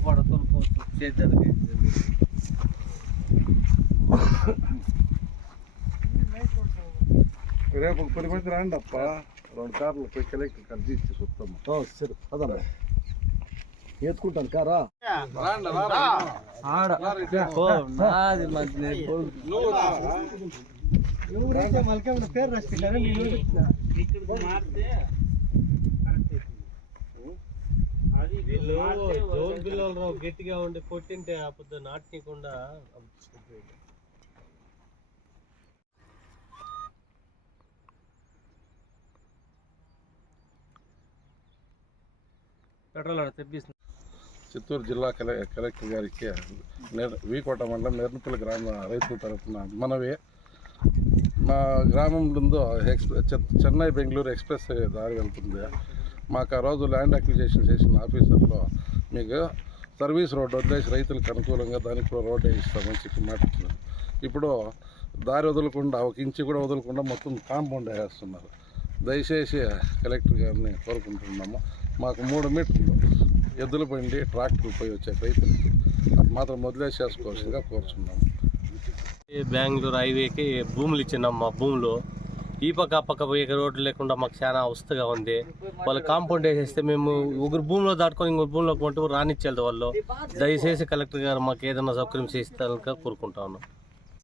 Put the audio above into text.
పడుకొని పోవచ్చు చేద్దరికి రేపు ఒక పది మంది రండి అప్ప. రెండు కార్లు పోయి కలెక్టర్ కలిసి ఇచ్చి చూస్తాము. సరే అదమ్మా ఎత్తుకుంటాను కారా నాది మంచి పేరు రాసుకుంటారా జోన్ పిల్లలు గట్టిగా ఉండి కొట్టింటే ఆ పొద్దు నాటనీయకుండా పెట్రోల్ తెప్పిస్తుంది చిత్తూరు జిల్లా కలె కలెక్టర్ గారికి వీకోట మండలం నెర్నపల్లి గ్రామ రైతుల తరఫున మనవి. మా గ్రామం ముందు ఎక్స్ప్రెస్ చె- చెన్నై బెంగళూరు ఎక్స్ప్రెస్ దారి వెళ్తుంది. మాకు ఆ రోజు ల్యాండ్ అక్విజేషన్ చేసిన ఆఫీసర్లో మీకు సర్వీస్ రోడ్డు వదిలేసి రైతులకు అనుకూలంగా దానికి కూడా రోడ్ వేయిస్తామని చెప్పి మాట్లాడుతున్నారు. ఇప్పుడు దారి వదలకుండా ఒక ఇంచు కూడా వదలకుండా మొత్తం కాంపౌండ్ వేస్తున్నారు. దయచేసి కలెక్టర్ గారిని కోరుకుంటున్నాము. మాకు మూడు మీటర్లు ఎద్దుల బండి ట్రాక్టర్లు పోయి వచ్చే రైతులకు అది మాత్రం వదిలేసేసుకోవాల్సిందిగా కోరుచున్నాము. బెంగళూరు హైవేకి భూములు ఇచ్చినాం మా భూములు ఈ పక్క ఆ పక్క పోయే రోడ్డు లేకుండా మాకు చాలా అవస్థగా ఉంది. వాళ్ళు కాంపౌండ్ వేసేస్తే మేము ఒకరు భూమిలో దాటుకొని ఇంకొక భూమిలో కొంటూ రానిచ్చేది వాళ్ళు. దయచేసి కలెక్టర్ గారు మాకు ఏదైనా సౌకర్యం చేస్తారని కోరుకుంటా ఉన్నాం.